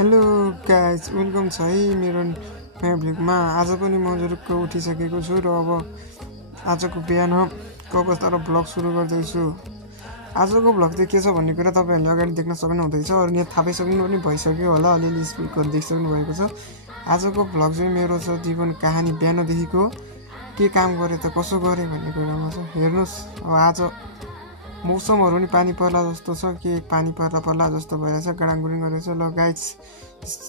Hello guys welcome छ है मेरो नयाँ भ्लगमा। आज पनि म जुरुक्क उठिसकेको छु र अब आजको बिहान कगज र भ्लग सुरु गर्दैछु। आजको भ्लग चाहिँ के छ भन्ने कुरा तपाईँहरूले अगाडि देख्न सक्नु हुँदैछ, अरू यहाँ थाहा पाइसक्नु पनि भइसक्यो होला, अलिअलि स्पिडहरू देखिसक्नु भएको छ। आजको भ्लग चाहिँ मेरो छ जीवन कहानी, बिहानदेखिको के काम गरेँ त कसो गरेँ भन्ने कुरामा छ। हेर्नुहोस्, अब आज मौसमहरू पनि पानी पर्ला जस्तो छ, के पानी पर्ला जस्तो भइरहेछ, गडाङगुडिङ गरेको छ। ल गाइज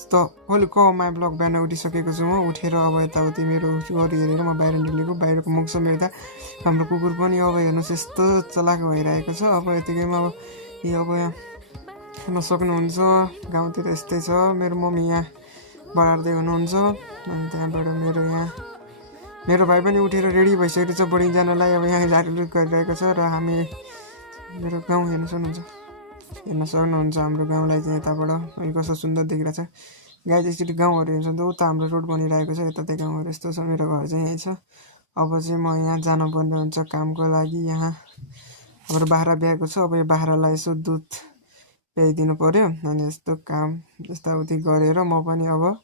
त वेलकम माई ब्लग। बिहान उठिसकेको छु म, उठेर अब यताउति मेरो गरी हेरेर म बाहिर निक्लेको। बाहिरको मौसम हेर्दा हाम्रो कुकुर पनि अब हेर्नुहोस् यस्तो चलाक भइरहेको छ। अब यतिकैमा अब यहाँ हेर्न सक्नुहुन्छ, गाउँतिर यस्तै छ। मेरो मम्मी यहाँ बढार्दै हुनुहुन्छ, अनि त्यहाँबाट मेरो भाइ पनि उठेर रेडी भइसकेको छ बोर्डिङ जानलाई। अब यहाँ झारझुर गरिरहेको छ र हामी मेरो गाउँ हेर्न सक्नुहुन्छ हाम्रो गाउँलाई चाहिँ यताबाट कस्तो सुन्दर देखिरहेछ। गाई एकचोटि गाउँहरू हेर्छ त उता हाम्रो रोड बनिरहेको छ, यता त्यो गाउँहरू यस्तो छ। मेरो घर चाहिँ यहीँ छ। अब चाहिँ म यहाँ जानुपर्ने हुन्छ कामको लागि। यहाँ हाम्रो बाख्रा ब्याएको छ, अब यो बाख्रालाई यसो दुध प्याइदिनु पऱ्यो। अनि यस्तो काम यताउति गरेर म पनि अब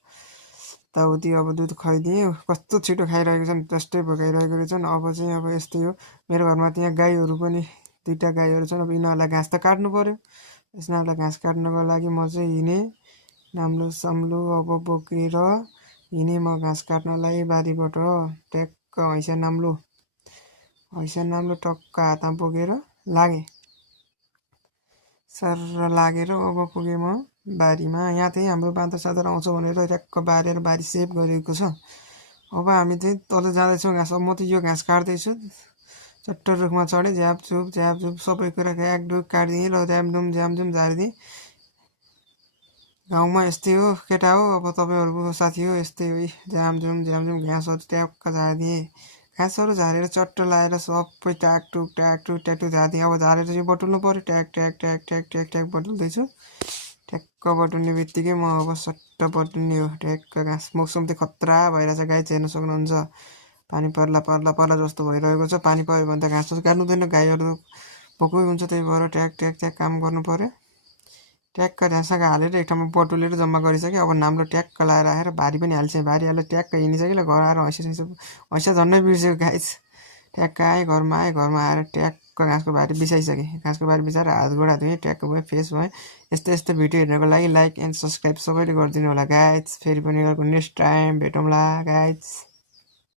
यताउति अब दुध खुवाइदिएँ। कस्तो छिटो खाइरहेको छन्, जस्तै भोकाइरहेको रहेछन्। अब चाहिँ अब यस्तै हो। मेरो घरमा त्यहाँ गाईहरू पनि 2टा गाईहरू छन्। अब यिनीहरूलाई घाँस त काट्नु पऱ्यो। यिनीहरूलाई घाँस काट्नको लागि म चाहिँ हिँडेँ, नाम्लो साम्लो अब बोकेर हिँडेँ म घाँस काट्नलाई बारीबाट। ट्याक्क हैसा नाम्लो टक्क हातमा बोकेर लागेँ। सर लागेर अब पुगेँ म बारीमा। यहाँ चाहिँ हाम्रो बाँदर सादर आउँछ भनेर ट्याक्क बारेर बारी सेभ गरेको छ। अब हामी चाहिँ तल जाँदैछौँ घाँस। अब म त यो घाँस काट्दैछु, चट्ट रुखमा चढेँ, झ्यापझुप सबै कुरा ख्याकडुक काटिदिएँ र झ्यामझुम झारिदिएँ। गाउँमा यस्तै हो केटा हो, अब तपाईँहरूको साथी हो, यस्तै हो। झ्यामझुम घाँसहरू ट्याक्क झारिदिएँ। घाँसहरू झारेर चट्ट लगाएर सबै ट्याकटुक झारिदिएँ। अब झारेर चाहिँ बटुल्नु पऱ्यो। ट्याक बटुल्दैछु। ट्याक्क बटुल्ने बित्तिकै म अब सट्ट बटुल्ने हो ट्याक्क घाँस। मौसम चाहिँ खतरा भइरहेछ गाई, चाहिँ हेर्न सक्नुहुन्छ। पानी पर्ला जस्तो भइरहेको छ। पानी पऱ्यो भने त घाँस काट्नु हुँदैन, गाईहरू भोकै हुन्छ, त्यही भएर ट्याक काम गर्नु पऱ्यो। ट्याक्क घाँससँग हालेर एक ठाउँमा बटुलेर जम्मा गरिसक्यो। अब नाम्लो ट्याक्क लगाएर आएर भारी पनि हालिसकेँ। भारी हालेर ट्याक्क हिँडिसक्यो। घर आएर हैसा झन्नै बिर्सेको गाइस। ट्याक्क आएँ, घरमा आएर ट्याक्क घाँसको भारी बिसाइसकेँ। घाँसको भारी बिसाएर हात गोडा धुएँ, ट्याक्क भएँ, फ्रेस भएँ। यस्तो भिडियो हेर्नको लागि लाइक एन्ड सब्सक्राइब सबैले गरिदिनु होला गाइज। फेरि पनि अर्को नेक्स्ट टाइम भेटौँला गाइज।